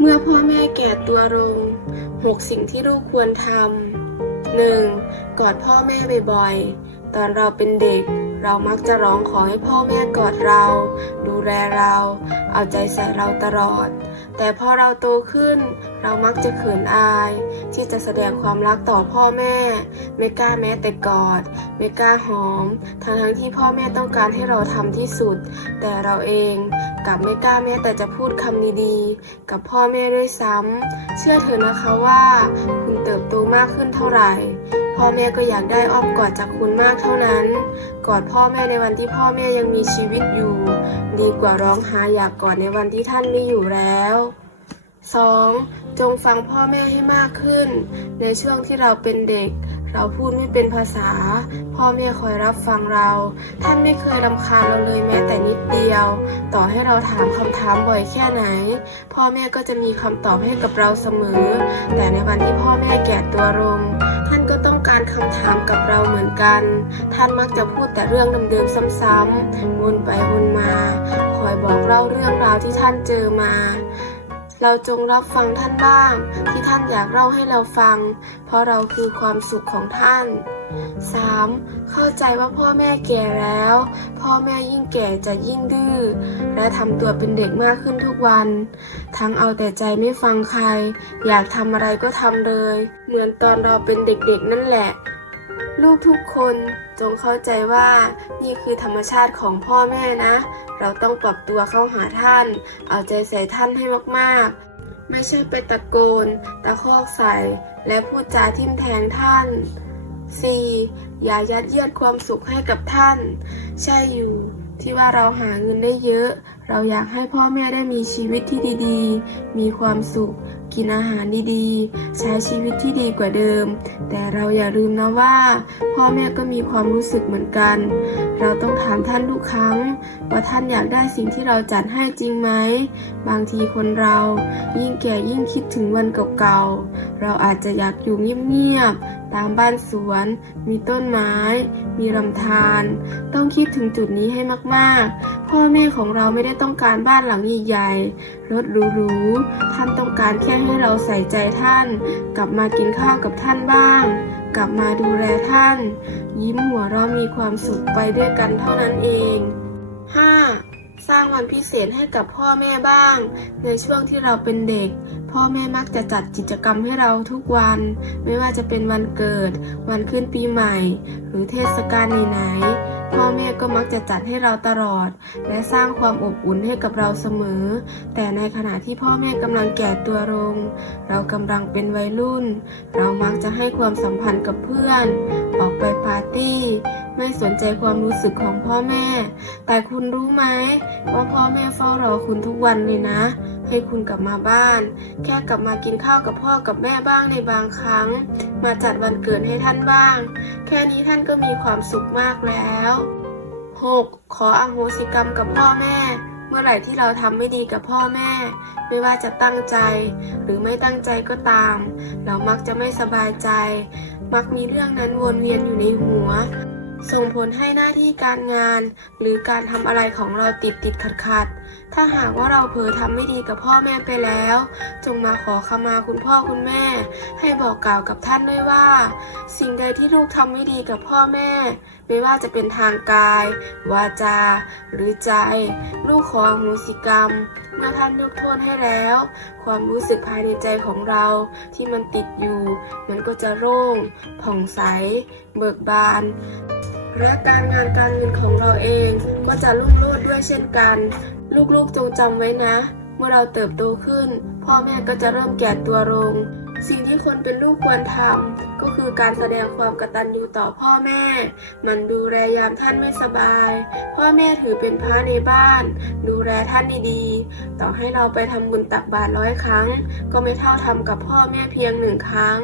เมื่อพ่อแม่แก่ตัวลง 6 สิ่งที่ลูกควรทำ 1. กอดพ่อแม่บ่อยๆ ตอนเราเป็นเด็ก เรามักจะร้องขอให้พ่อแม่กอดเรา ดูแลเรา เอาใจใส่เราตลอด แต่พอเราโตขึ้น เรามักจะเขินอาย ที่จะแสดงความรักต่อพ่อแม่ ไม่กล้าแม้แต่กอด ไม่กล้าหอม ทั้งทั้งที่พ่อแม่ต้องการให้เราทำที่สุด แต่เราเองกลับไม่กล้าแม้แต่จะพูดคำดีๆ กับพ่อแม่ด้วยซ้ำเชื่อเถอะนะคะว่า คุณเติบโตมากขึ้นเท่าไหร่ พ่อแม่ก็อยากได้อ้อมกอดจากคุณมากเท่านั้น กอดพ่อแม่ในวันที่พ่อแม่ยังมีชีวิตอยู่ ดีกว่าร้องหาอยากกอดในวันที่ท่านไม่อยู่แล้ว 2. จงฟังพ่อแม่ให้มากขึ้น ในช่วงที่เราเป็นเด็ก เราพูดไม่เป็นภาษา พ่อแม่คอยรับฟังเรา ท่านไม่เคยรำคาญเราเลยแม้แต่นิดเดียว ต่อให้เราถามคำถามบ่อยแค่ไหน พ่อแม่ก็จะมีคำตอบให้กับเราเสมอ แต่ในวันที่พ่อแม่แก่ตัวลง ต้องการคำถามกับเราเหมือนกัน ท่านมักจะพูดแต่เรื่องเดิมๆซ้ำๆวนไปวนมา คอยบอกเล่าเรื่องราวที่ท่านเจอมา เราจงรับฟังท่านบ้าง ที่ท่านอยากเล่าให้เราฟัง เพราะเราคือความสุขของท่าน 3. เข้าใจว่าพ่อแม่แก่แล้ว พ่อแม่ยิ่งแก่จะยิ่งดื้อและทำตัวเป็นเด็กมากขึ้นทุกวัน ทั้งเอาแต่ใจไม่ฟังใคร อยากทำอะไรก็ทำเลย เหมือนตอนเราเป็นเด็กๆนั่นแหละ ลูกทุกคนจงเข้าใจว่านี่คือธรรมชาติของพ่อแม่นะ เราต้องปรับตัวเข้าหาท่าน เอาใจใส่ท่านให้มากๆ ไม่ใช่ไปตะโกน ตะคอกใส่ และพูดจาทิ่มแทงท่าน 4. อย่ายัดเยียดความสุขให้กับท่าน ใช่อยู่ที่ว่าเราหาเงินได้เยอะ เราอยากให้พ่อแม่ได้มีชีวิตที่ดีๆ มีความสุข กินอาหารดีๆ ใช้ชีวิตที่ดีกว่าเดิม แต่เราอย่าลืมนะว่า พ่อแม่ก็มีความรู้สึกเหมือนกัน เราต้องถามท่านทุกครั้ง ว่าท่านอยากได้สิ่งที่เราจัดให้จริงไหม บางทีคนเรา ยิ่งแก่ยิ่งคิดถึงวันเก่าๆ เราอาจจะอยากอยู่เงียบๆตามบ้านสวน มีต้นไม้ มีลำธาร ต้องคิดถึงจุดนี้ให้มากๆ พ่อแม่ของเราไม่ได้ต้องการบ้านหลังใหญ่ๆ รถหรูๆ ท่านต้องการแค่ให้ให้เราใส่ใจท่าน กลับมากินข้าวกับท่านบ้าง กลับมาดูแลท่าน ยิ้มหัวเรามีความสุขไปด้วยกันเท่านั้นเอง 5. สร้างวันพิเศษให้กับพ่อแม่บ้าง ในช่วงที่เราเป็นเด็ก พ่อแม่มักจะจัดกิจกรรมให้เราทุกวัน ไม่ว่าจะเป็นวันเกิด วันขึ้นปีใหม่ หรือเทศกาลไหนๆ พ่อแม่ก็มักจะจัดให้เราตลอด และสร้างความอบอุ่นให้กับเราเสมอ แต่ในขณะที่พ่อแม่กำลังแก่ตัวลง เรากำลังเป็นวัยรุ่น เรามักจะให้ความสัมพันธ์กับเพื่อน ออกไปปาร์ตี้ ไม่สนใจความรู้สึกของพ่อแม่ แต่คุณรู้ไหมว่าพ่อแม่เฝ้ารอคุณทุกวันเลยนะ ให้คุณกลับมาบ้าน แค่กลับมากินข้าวกับพ่อกับแม่บ้างในบางครั้ง มาจัดวันเกิดให้ท่านบ้าง แค่นี้ท่านก็มีความสุขมากแล้ว 6. ขออโหสิกรรมกับพ่อแม่ เมื่อไหร่ที่เราทำไม่ดีกับพ่อแม่ ไม่ว่าจะตั้งใจ หรือไม่ตั้งใจก็ตาม เรามักจะไม่สบายใจ มักมีเรื่องนั้นวนเวียนอยู่ในหัว ส่งผลให้หน้าที่การงาน หรือการทำอะไรของเราติดติดขัดขัด ถ้าหากว่าเราเผลอทำไม่ดีกับพ่อแม่ไปแล้ว จงมาขอขมาคุณพ่อคุณแม่ ให้บอกกล่าวกับท่านด้วยว่า สิ่งใดที่ลูกทำไม่ดีกับพ่อแม่ ไม่ว่าจะเป็นทางกาย วาจา หรือใจ ลูกขออโหสิกรรม เมื่อท่านยกโทษให้แล้ว ความรู้สึกภายในใจของเราที่มันติดอยู่ มันก็จะโล่งผ่องใส เบิกบาน และการงานการเงินของเราเองก็จะรุ่งโรจน์ด้วยเช่นกัน ลูกๆจงจำไว้นะ เมื่อเราเติบโตขึ้น พ่อแม่ก็จะเริ่มแก่ตัวลงสิ่งที่คนเป็นลูกควรทำก็คือการแสดงความกตัญญูต่อพ่อแม่ มันดูแลยามท่านไม่สบาย พ่อแม่ถือเป็นพระในบ้าน ดูแลท่านดีๆ ต่อให้เราไปทำบุญตักบาตรร้อยครั้ง ก็ไม่เท่าทำกับพ่อแม่เพียงหนึ่งครั้ง